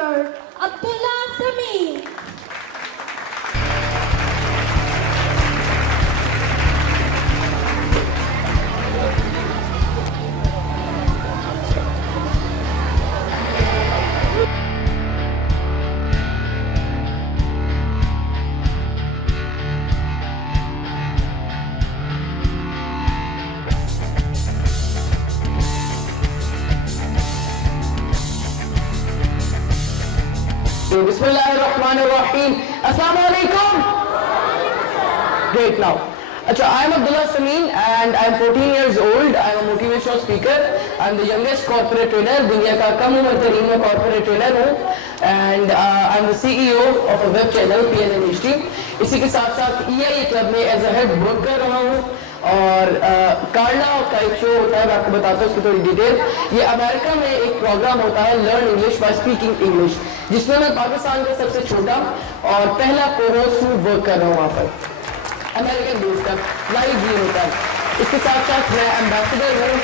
speaker, Abdullah Sami. Bismillahirrahmanirrahim. Assalamu alaikum. Great now. Achha, I am Abdullah Samin and I am 14 years old. I am a motivational speaker. I am the youngest corporate trainer. दुनिया का कम उम्र तरीन में corporate trainer हूँ. And I am the CEO of a web channel PNMHT. इसी के साथ साथ EIA club में as a head work कर रहा हूँ. और कार्ला का एक शो होता है, मैं आपको बताता हूँ उसकी थोड़ी डिटेल. ये अमेरिका में एक प्रोग्राम होता है learn English by speaking English, जिसमें मैं पाकिस्तान का सबसे छोटा और पहला को-होस्ट हूँ, वर्क कर रहा हूँ वहाँ पर अमेरिकन बेस का लाइव भी होता है. इसके साथ साथ मैं एम्बेसडर हूँ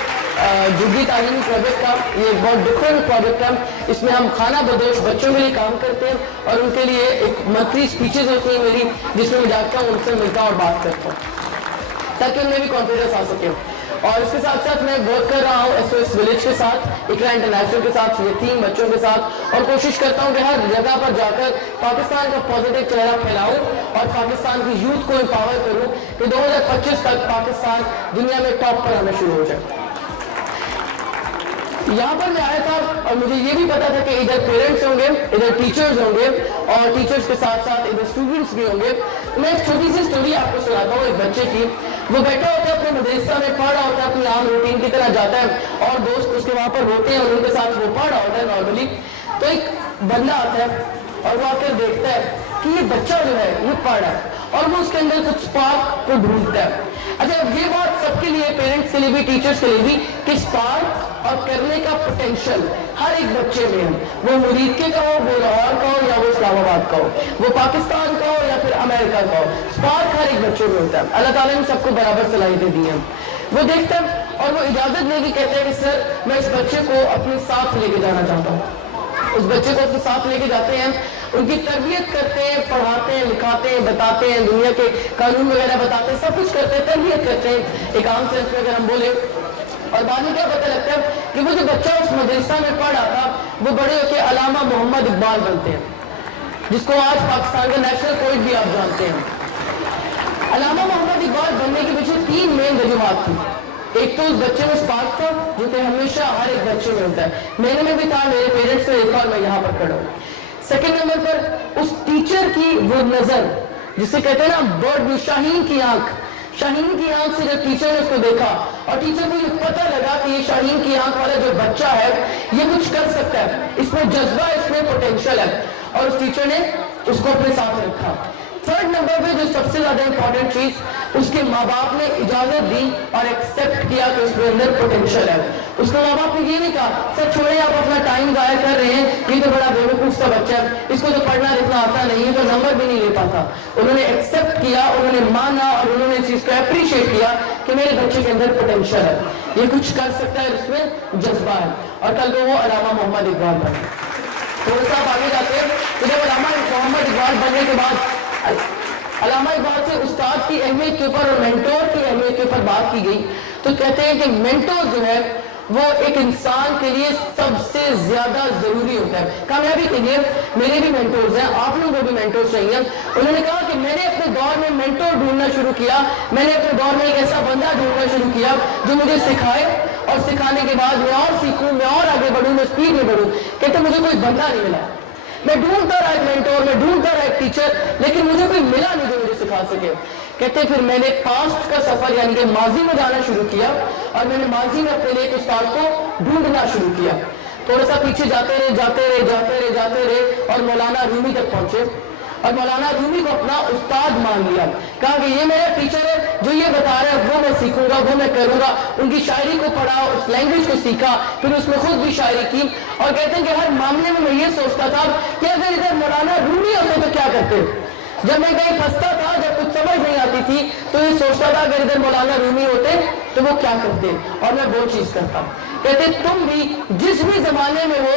जुगी तालीमी प्रोजेक्ट का. ये एक बहुत डिफरेंट प्रोजेक्ट है. इसमें हम खाना बदोश बच्चों के लिए काम करते हैं और उनके लिए एक मंथली स्पीचेज होती हैं मेरी, जिसमें मैं जाता हूँ, उनसे मिलता हूँ और बात करता हूँ ताकि उनमें भी कॉन्फिडेंस आ सके. और इसके साथ साथ मैं वर्क कर रहा हूँ SOS विलेज के साथ, इकरा इंटरनेशनल के साथ, यतीम बच्चों के साथ, और कोशिश करता हूँ कि हर जगह पर जाकर पाकिस्तान का पॉजिटिव चेहरा फैलाऊँ और पाकिस्तान की यूथ को एम्पावर करूँ कि 2025 तक पाकिस्तान दुनिया में टॉप पर आना शुरू हो जाए. यहाँ पर मैं आया था और मुझे ये भी पता था कि इधर पेरेंट्स होंगे, इधर टीचर्स होंगे और टीचर्स के साथ साथ इधर स्टूडेंट्स भी होंगे. मैं एक छोटी सी स्टोरी आपको सुनाता हूँ एक बच्चे की. वो बैठा होता है अपने मदरसा में, पढ़ रहा होता है, अपनी आम रूटीन की तरह जाता है और दोस्त उसके वहाँ पर होते हैं और उनके साथ वो पढ़ रहा होता है नॉर्मली. तो एक बंदा आता है और वो आकर देखता है कि ये बच्चा जो है ये पढ़ रहा है और वो उसके अंदर कुछ स्पार्क को ढूंढता है. अच्छा, ये बात सबके लिए, पेरेंट्स के लिए भी, टीचर्स के लिए भी, कि स्पार्क और करने का पोटेंशियल हर एक बच्चे में है. वो मुरीद का हो, वो लाहौर का हो या वो इस्लामाबाद का हो, वो पाकिस्तान का हो या फिर अमेरिका का हो, स्पार्क हर एक बच्चे में होता है. अल्लाह ताला ने सबको बराबर सलाहियतें दी हैं. वो देखता है और वो इजाजत लेके कहते हैं कि सर मैं इस बच्चे को अपने साथ लेके जाना चाहता हूँ. उस बच्चे को अपने साथ लेके जाते हैं, उनकी तरबियत करते हैं, पढ़ाते हैं, लिखाते हैं, बताते हैं, दुनिया के कानून वगैरह बताते हैं, सब कुछ करते हैं, तरबियत करते हैं एक आम सेंस में अगर हम बोले. और बाद में क्या पता लगता है कि वो जो बच्चा उस मदरसा में पढ़ रहा था वो बड़े होकर अलामा मोहम्मद इकबाल बनते हैं, जिसको आज पाकिस्तान का नेशनल पोएट भी आप जानते हैं. अलामा मोहम्मद इकबाल बनने के पीछे 3 मेन वजूहात थी. एक तो उस बच्चे में स्पार्क था जो कि हमेशा हर एक बच्चे में होता है, मेरे में भी था, मेरे पेरेंट्स ने देखा और मैं यहाँ पर खड़ा हूँ. सेकेंड नंबर पर उस टीचर की वो नजर, जिसे कहते हैं ना बर्ड, शाहीन की आंख. शाहीन की आंख से जब टीचर ने उसको देखा और टीचर को ये पता लगा कि ये शाहीन की आंख वाला जो बच्चा है ये कुछ कर सकता है, इसमें जज्बा, इसमें पोटेंशियल है, और उस टीचर ने उसको अपने साथ रखा. थर्ड नंबर पे जो सबसे ज्यादा इंपॉर्टेंट चीज, उसके माँ बाप ने इजाजत दी और एक्सेप्ट किया कि उसके अंदर पोटेंशियल है. उसके माँ बाप ने ये नहीं कहा सर छोड़े आप अपना टाइम जाया कर रहे हैं, ये तो बड़ा बेवकूफ सा बच्चा है, इसको तो पढ़ना लिखना आता नहीं है, तो नंबर भी नहीं ले पाता. उन्होंने एक्सेप्ट किया, उन्होंने माना और उन्होंने इस चीज को अप्रिशिएट किया कि मेरे बच्चे के अंदर पोटेंशियल है, ये कुछ कर सकता है, उसमें जज्बा है. और कल को वो अलामा मोहम्मद इकबाल बने. थोड़ा सा आगे जाते हैं तो जब अलामा मोहम्मद इकबाल बनने के बाद अलामा इकबाल से उस्ताद की अहमियत के ऊपर और मेंटोर की अहमियत के ऊपर बात की गई, तो कहते हैं कि मेंटोर जो है वो एक इंसान के लिए सबसे ज्यादा जरूरी होता है. कामयाबी के लिए मेरे भी मेंटोर्स हैं, आप लोगों को भी मेंटोर्स चाहिए. उन्होंने कहा कि मैंने अपने दौर में मेंटोर ढूंढना शुरू किया, मैंने अपने दौर में एक ऐसा बंदा ढूंढना शुरू किया जो मुझे सिखाए और सिखाने के बाद मैं और सीखूं, मैं और आगे बढ़ूं, मैं स्पीड में बढ़ूं. कहते मुझे कोई बंदा नहीं मिला, मैं ढूंढता रहा एक मेंटोर, मैं ढूंढता रहा एक टीचर, लेकिन मुझे कोई मिला नहीं जो मुझे सिखा सके. कहते फिर मैंने पास्ट का सफर यानी कि माजी में जाना शुरू किया और मैंने माजी में अपने लिए एक उस्ताद को ढूंढना शुरू किया. थोड़ा सा पीछे जाते रहे और मौलाना रूमी तक पहुंचे और मौलाना रूमी को अपना उस्ताद मान लिया. कहा कि ये मेरा टीचर है, जो ये बता रहा है वो मैं सीखूंगा, वो मैं करूंगा. उनकी शायरी को पढ़ा, उस लैंग्वेज को सीखा, फिर उसमें खुद भी शायरी की. और कहते हैं कि हर मामले में मैं ये सोचता था कि अगर इधर मौलाना रूमी होते तो क्या करते. जब मैं कहीं फंसता था, जब कुछ समझ नहीं आती थी, तो ये सोचता था अगर इधर मौलाना रूमी होते तो वो क्या करते, और मैं वो चीज करता. कहते तुम भी जिस भी जमाने में हो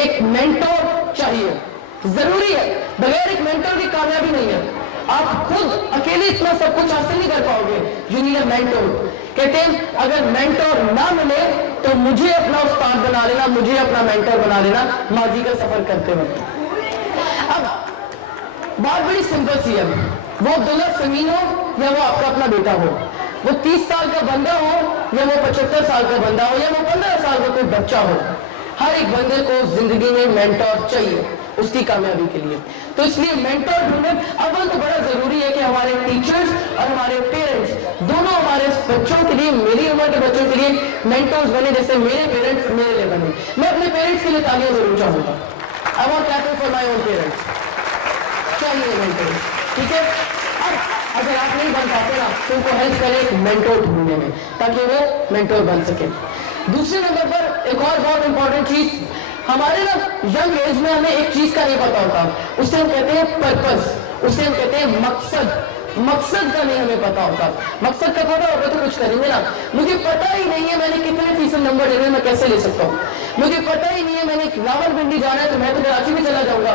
एक मेंटोर चाहिए, जरूरी है। बगैर एक मेंटर की कामयाबी नहीं है। आप खुद अकेले इतना सब कुछ हासिल नहीं कर पाओगे। You need a mentor. कहते हैं अगर मेंटर ना मिले तो मुझे अपना उस्ताद बना लेना, मुझे अपना मेंटर बना लेना माजी का सफर करते वक्त। अब बात बड़ी सिंपल सी है, वो अब्दुल्ला समीन हो या वो आपका अपना बेटा हो, वो 30 साल का बंदा हो या वो 75 साल का बंदा हो या वो 15 साल का कोई बच्चा हो, हर एक बंदे को जिंदगी में मेंटर चाहिए उसकी कामयाबी के लिए। तो इसलिए मेंटर ढूंढने अव्वल तो बड़ा जरूरी है कि हमारे टीचर्स और हमारे पेरेंट्स दोनों हमारे बच्चों के लिए, मेरी उम्र के बच्चों के लिए मेंटर्स बने, जैसे मेरे पेरेंट्स मेरे लिए बने। मैं अपने पेरेंट्स के लिए तालियां जरूर चाहूंगा। I want clapping for my own parents. चाहिए मेंटर, ठीक है। अब अगर आप नहीं बन पाते ना तो उनको हेल्प करें एक मेंटर ढूंढने में ताकि वो मेंटर बन सके। दूसरे नंबर पर एक और बहुत इंपॉर्टेंट चीज, हमारे ना यंग एज में हमें एक चीज का नहीं पता होता, उसे हम कहते हैं पर्पस, उसे हम कहते हैं मकसद। मकसद का नहीं हमें पता होता। मकसद का पता होगा तो कुछ करेंगे ना। मुझे पता ही नहीं है मैंने कितने फीसद नंबर लेने मैं कैसे ले सकता हूँ। मुझे पता ही नहीं है मैंने रावलपिंडी जाना है तो मैं तो कराची में चला जाऊंगा।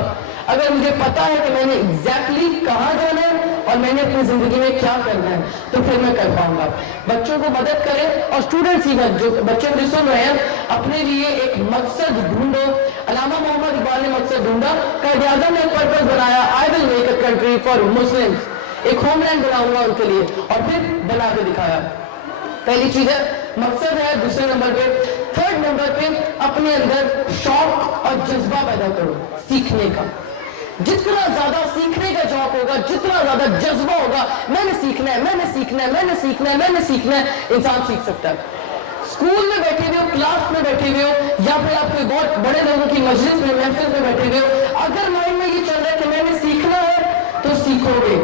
अगर मुझे पता है कि मैंने एग्जैक्टली कहाँ जाना है और मैंने अपनी जिंदगी में क्या करना है तो फिर मैं कर पाऊंगा। बच्चों को मदद करें और स्टूडेंट्स ही जो बच्चे मुझे सुन रहे हैं अपने लिए एक मकसद ढूंढो। अल्लामा मोहम्मद इकबाल ने मकसद ढूंढा, कायदे आज़म ने एक पर्पस बनाया, I will make a country for Muslims, एक होमलैंड बनाऊंगा उनके लिए, और फिर बना के दिखाया। पहली चीज है मकसद है। दूसरे नंबर पे, थर्ड नंबर पे अपने अंदर शौक और जज्बा पैदा करो सीखने का। जितना ज्यादा सीखने का शौक होगा, जितना ज्यादा जज्बा होगा, मैंने सीखना है, मैंने सीखना है, मैंने सीखना है, मैंने सीखना है, इंसान सीख सकता है। स्कूल में बैठे हुए हो, क्लास में बैठे हुए हो, या फिर आप कोई बहुत बड़े लोगों की मजलिस में, महफिल में बैठे हुए हो, अगर माइंड में ये चल रहा है कि मैंने सीखना है तो सीखोगे।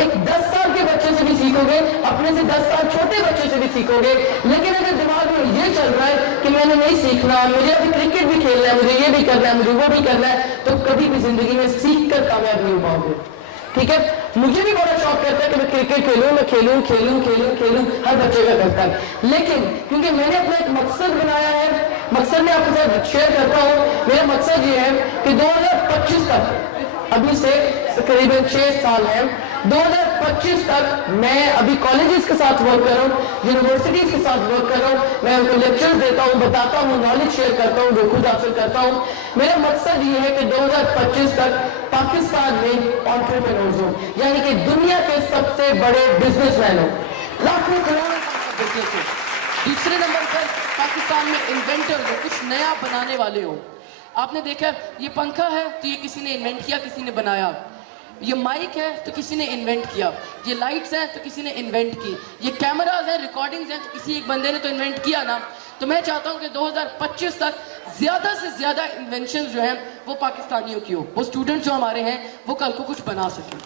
एक 10 साल के बच्चे से भी सीखोगे, अपने से 10 साल छोटे बच्चे से भी सीखोगे। लेकिन अगर दिमाग में ये चल रहा है कि मैंने नहीं सीखना, मुझे अभी क्रिकेट भी खेलना है, मुझे ये भी करना है, मुझे वो भी करना है, तो कभी भी जिंदगी में सीख कर कामयाब नहीं हो पाओगे। ठीक है। मुझे भी बड़ा शौक करता है कि मैं क्रिकेट खेलूं, मैं खेलूं खेलूं खेलूं खेलूं, हर बच्चे का करता है। लेकिन क्योंकि मैंने अपना एक मकसद बनाया है, मकसद मैं आपके साथ शेयर करता हूं। मेरा मकसद ये है कि 2025 तक, अभी से करीबन 6 साल है, 2025 तक मैं अभी कॉलेजेस के साथ वर्क कर रहा हूँ, यूनिवर्सिटीज के साथ वर्क कर रहा हूँ, मैं उनको लेक्चर देता हूँ, बताता हूँ, नॉलेज शेयर करता हूँ, जो खुद हासिल करता हूँ। मेरा मकसद ये है कि 2025 तक पाकिस्तान में एंटरप्रेन्योर्स हो, यानी कि दुनिया के सबसे बड़े बिजनेसमैन हो, लाखों करोड़ों का बिजनेस हो। दूसरे नंबर पर पाकिस्तान में इन्वेंटर हो, कुछ नया बनाने वाले हो। आपने देखा ये पंखा है तो ये किसी ने इन्वेंट किया, किसी ने बनाया। ये माइक है तो किसी ने इन्वेंट किया, ये लाइट्स हैं तो किसी ने इन्वेंट की, ये कैमराज हैं, रिकॉर्डिंग्स हैं तो किसी एक बंदे ने तो इन्वेंट किया ना। तो मैं चाहता हूं कि 2025 तक ज्यादा से ज्यादा इन्वेंशन जो हैं वो पाकिस्तानियों की हो, वो स्टूडेंट्स जो हमारे हैं वो कल को कुछ बना सकें।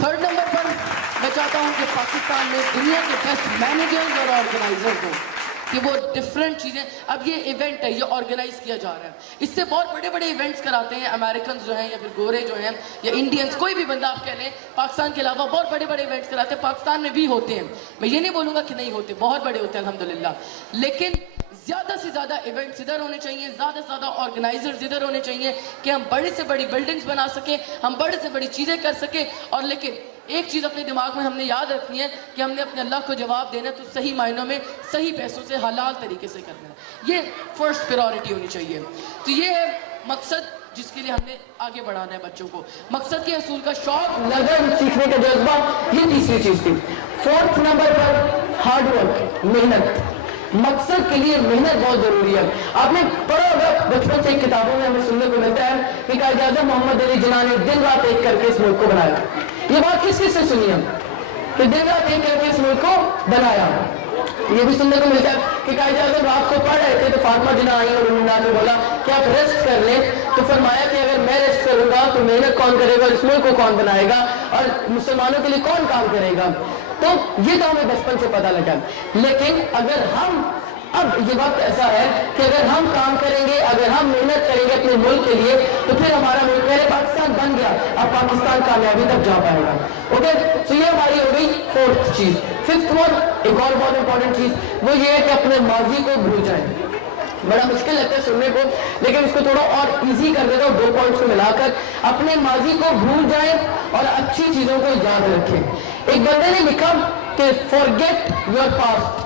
थर्ड नंबर पर मैं चाहता हूं कि पाकिस्तान में दुनिया के बेस्ट मैनेजर्स और ऑर्गेनाइजर्स हो, कि वो डिफरेंट चीज़ें, अब ये इवेंट है, ये ऑर्गेनाइज किया जा रहा है, इससे बहुत बड़े बड़े इवेंट्स कराते हैं अमेरिकन जो हैं या फिर गोरे जो हैं या इंडियंस, कोई भी बंदा आप कह लें, पाकिस्तान के अलावा बहुत बड़े बड़े इवेंट्स कराते हैं। पाकिस्तान में भी होते हैं, मैं ये नहीं बोलूँगा कि नहीं होते, बहुत बड़े होते हैं अल्हम्दुलिल्लाह। लेकिन ज़्यादा से ज़्यादा इवेंट्स इधर होने चाहिए, ज़्यादा से ज़्यादा ऑर्गेनाइजर्स इधर होने चाहिए कि हम बड़ी से बड़ी बिल्डिंग्स बना सकें, हम बड़ी से बड़ी चीज़ें कर सकें। और लेकिन एक चीज़ अपने दिमाग में हमने याद रखनी है कि हमने अपने अल्लाह को जवाब देना है, तो सही मायनों में सही पैसों से हलाल तरीके से करना है, ये फर्स्ट प्रायोरिटी होनी चाहिए। तो ये है मकसद जिसके लिए हमने आगे बढ़ाना है बच्चों को, मकसद के हसूल का शौक, लगन, सीखने का जज्बा, ये तीसरी चीज़ थी। फोर्थ नंबर पर हार्डवर्क, मेहनत। मकसद के लिए मेहनत बहुत जरूरी है। आपने पढ़ा होगा बचपन से किताबों में हमें सुनने को मिलता है कि कायदे आज़म मोहम्मद अली जिन्ना ने दिन रात एक करके इस मुल्क को बनाया। ये बात किस किस से सुनी हम कि दिन रात एक करके इस मुल्क को बनाया। ये भी सुनने को मिलता है कि कायदे आज़म रात को पढ़ रहे थे तो फातिमा जिन्ना आई और उन्होंने आके बोला कि आप रेस्ट कर लें, तो फरमाया कि अगर मैं रेस्ट करूंगा तो मेहनत कौन करेगा, इस मुल्क को कौन बनाएगा और मुसलमानों के लिए कौन काम करेगा। तो ये तो हमें बचपन से पता लगा। लेकिन अगर हम, अब ये वक्त ऐसा है कि अगर हम काम करेंगे, अगर हम मेहनत करेंगे अपने मुल्क के लिए, तो फिर हमारा मुल्क, पहले पाकिस्तान बन गया, अब पाकिस्तान कामयाबी तक जा पाएगा। ओके, तो ये हमारी हो गई फोर्थ चीज। फिफ्थ वन, एक और बहुत इंपॉर्टेंट चीज, वो ये है कि अपने माजी को भूल जाए। बड़ा मुश्किल लगता है सुनने को, लेकिन इसको थोड़ा और इजी कर देता हूँ 2 पॉइंट्स को मिलाकर। अपने माजी को भूल जाएं और अच्छी चीजों को याद रखें। एक बंदे ने लिखा कि फॉरगेट योर पास्ट।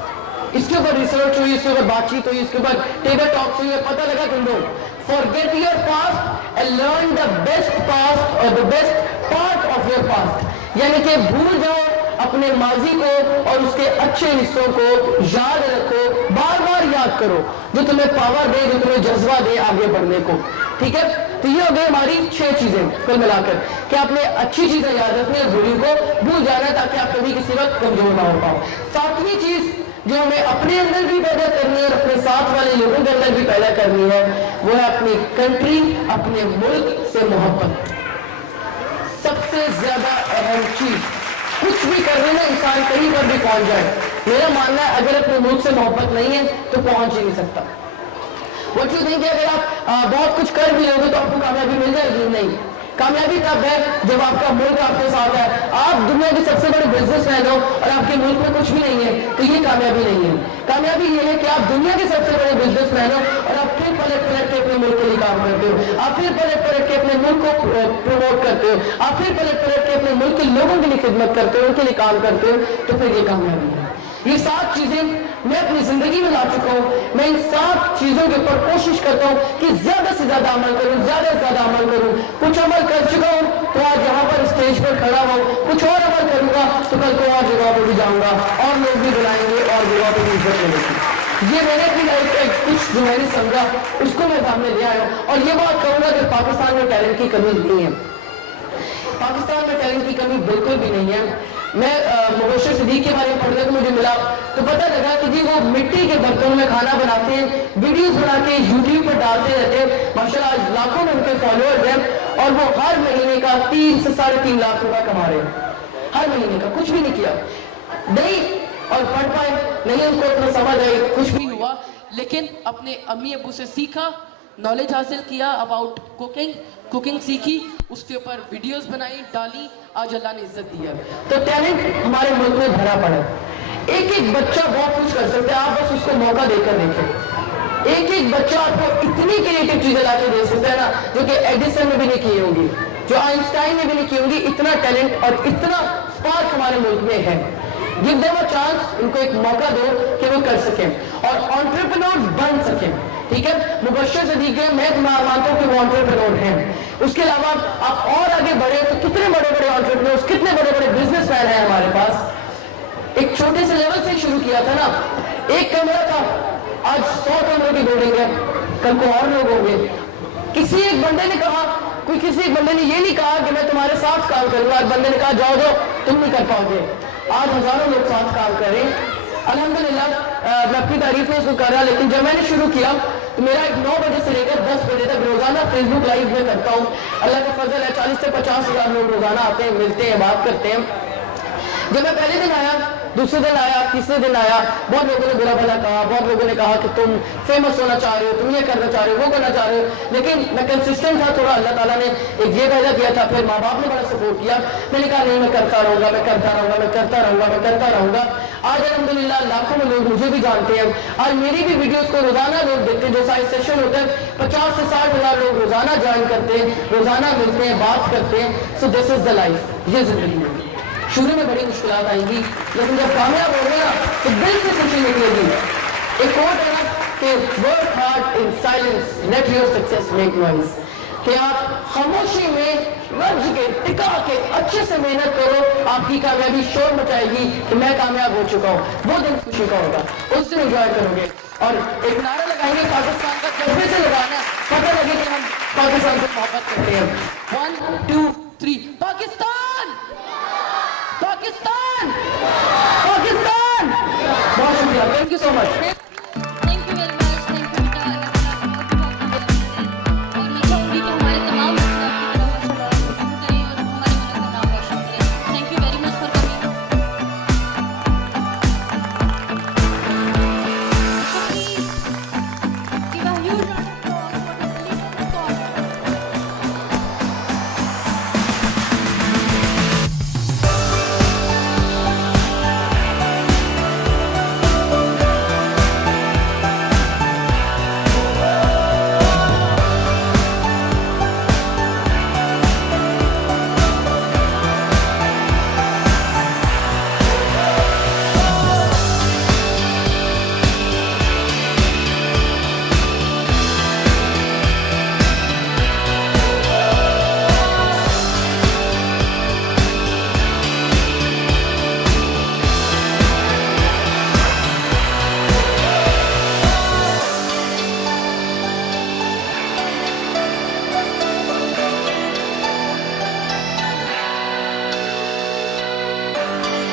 इसके ऊपर रिसर्च हुई, इसके ऊपर बातचीत हुई, इसके ऊपर टेबल टॉक्स हुई, पता लगा तुम लोग forget your past and learn the best past और the best part of your past. यानी कि भूल जाओ अपने माजी को और उसके अच्छे हिस्सों को याद रखो, बार बार याद करो, जो तुम्हें पावर दे, जो तुम्हें जज्बा दे आगे बढ़ने को। ठीक है, तो ये हो गई हमारी 6 चीजें कुल मिलाकर कि आपने अच्छी चीजें याद रखनी है, बुरी को भूल जाना है ताकि आप कभी किसी वक्त कमजोर ना हो पाओ। 7वीं चीज जो हमें अपने अंदर भी पैदा करनी है और अपने साथ वाले लोगों के अंदर भी पैदा करनी है, वो है अपनी कंट्री, अपने मुल्क से मोहब्बत। सबसे ज्यादा अहम चीज, कुछ भी करने में इंसान कहीं पर भी पहुंच जाए, मेरा मानना है अगर अपने मुल्क से मोहब्बत नहीं है तो पहुंच ही नहीं सकता। What you think, अगर आप बहुत कुछ कर भी लोगे तो आपको कामयाबी मिल जाएगी? नहीं, कामयाबी तब है जब आपका मुल्क आपके साथ है। आप दुनिया के सबसे बड़े बिजनेसमैन हो और आपके मुल्क में कुछ भी नहीं है, तो ये कामयाबी नहीं है। कामयाबी ये है कि आप दुनिया के सबसे बड़े बिजनेसमैन हो और आप फिर पलट पलट के अपने मुल्क के लिए काम करते हो, आप फिर पलट पलट के अपने मुल्क को प्रमोट करते हो, आप फिर पलट पलट के अपने मुल्क के लोगों के लिए खिदमत करते हो, उनके लिए काम करते हो, तो फिर ये कामयाबी है। ये 7 चीजें मैं अपनी जिंदगी में ला चुका हूँ। मैं इन 7 चीजों के ऊपर कोशिश करता हूँ कि ज्यादा से ज्यादा अमल करूँ, ज्यादा से ज्यादा अमल करूँ। कुछ अमल कर चुका हूँ तो आज यहाँ पर स्टेज पर खड़ा हूँ, कुछ और अमल करूंगा तो कल को और जगह पर भी जाऊंगा और लोग भी बुलाएंगे और जगह पर भी इज्जत मिलेगी। ये मैंने अपनी लाइफ का कुछ जो मैंने समझा उसको मैं सामने ले आया हूँ। और ये बात कहूंगा कि पाकिस्तान में टैलेंट की कमी नहीं है, पाकिस्तान में टैलेंट की कमी बिल्कुल भी नहीं है। मैं मुबशर सिद्दीक के बारे में पढ़ने को मुझे मिला तो पता लगा कि जी वो मिट्टी के बर्तनों में खाना बनाते हैं, वीडियोस बना के यूट्यूब पर डालते रहते हैं। माशाल्लाह आज लाखों में उनके फॉलोअर्स हैं और वो हर महीने का 3 से 3.5 लाख रुपए कमा रहे हैं, हर महीने का। कुछ भी नहीं किया, नहीं और पढ़ पाए, नहीं उनको अपना समझ आई, कुछ भी हुआ, लेकिन अपने अम्मी अबू से सीखा, नॉलेज हासिल किया अबाउट कुकिंग सीखी, उसके ऊपर वीडियोस बनाई, डाली, आज अल्लाह ने इज्जत दी है। तो टैलेंट हमारे मुल्क में भरा पड़ा है। एक एक बच्चा बहुत कुछ कर सकता है, आप बस उसको मौका देकर देखें। एक एक बच्चा आपको इतनी क्रिएटिव चीजें लाके दे सकता है ना, जो कि एडिसन में भी नहीं की होंगी, जो आइंस्टाइन ने भी नहीं की होंगी। इतना टैलेंट और इतना स्पार्क हमारे मुल्क में है। गिव देम अ चांस, उनको एक मौका दो कि वो कर सकें और एंटरप्रेन्योर बन सकें। ठीक है, मुबशर सिद्दीक मैं मानता हूं कि वो एंटरप्रेन्योर हैं। उसके अलावा आप और आगे बढ़े तो कितने बड़े बड़े एंटरप्रेन्योर्स, कितने बड़े बड़े बिजनेसमैन हैं हमारे पास। एक छोटे से लेवल से शुरू किया था ना, एक कमरा था, आज 100 कमरों की बिल्डिंग है, कल को और लोग होंगे। किसी एक बंदे ने कहा, किसी एक बंदे ने ये नहीं कहा कि मैं तुम्हारे साथ काम करूंगा, बंदे ने कहा जाओ जाओ तुम नहीं कर पाओगे। आज हजारों लोग साथ काम करें, अल्हम्दुलिल्लाह। मैं अपनी तारीफ में उसको कर रहा, लेकिन जब मैंने शुरू किया तो मेरा 9 बजे से लेकर 10 बजे तक रोजाना फेसबुक लाइव में करता हूँ। अल्लाह का फजल है, 40 से 50 हजार लोग रोजाना आते हैं, मिलते हैं, बात करते हैं। जब मैं पहले दिन आया, दूसरे दिन आया, तीसरे दिन आया, बहुत लोगों ने बुरा भला कहा, बहुत लोगों ने कहा कि तुम फेमस होना चाह रहे हो, तुम ये करना चाह रहे हो, वो करना चाह रहे हो। लेकिन मैं कंसिस्टेंट था थोड़ा, अल्लाह ताला ने एक ये पैदा किया था, फिर माँ बाप ने बड़ा सपोर्ट किया। मैंने कहा नहीं, मैं करता रहूंगा, मैं करता रहूंगा, मैं करता रहूंगा, मैं करता रहूंगा। आज अल्हम्दुलिल्लाह लाखों में लोग मुझे भी जानते हैं। आज मेरी भी वीडियोस को रोजाना लोग देखते हैं। जो साइंस सेशन होता है 50 से 60 हजार लोग रोजाना ज्वाइन करते हैं, रोजाना मिलते हैं, बात करते हैं। So this is the life, ये जिंदगी है। शुरू में बड़ी मुश्किलात आएंगी, लेकिन जब कामयाब हो गए ना तो दिल से खुशी निकलेगी। एक कोट है ना कि work hard in silence, let your success make noise, कि आप खामोशी में रज के टिका के अच्छे से मेहनत करो, आपकी कामयाबी शोर मचाएगी कि मैं कामयाब हो चुका हूँ। वो दिन खुशी का होगा, उस दिन एंजॉय करोगे और एक नारा लगाएंगे पाकिस्तान का, जज्बे से लगाना, पता लगे कि हम पाकिस्तान से मोहब्बत करते हैं। 1 2 3 पाकिस्तान, पाकिस्तान, पाकिस्तान। बहुत शुक्रिया, थैंक यू सो मच।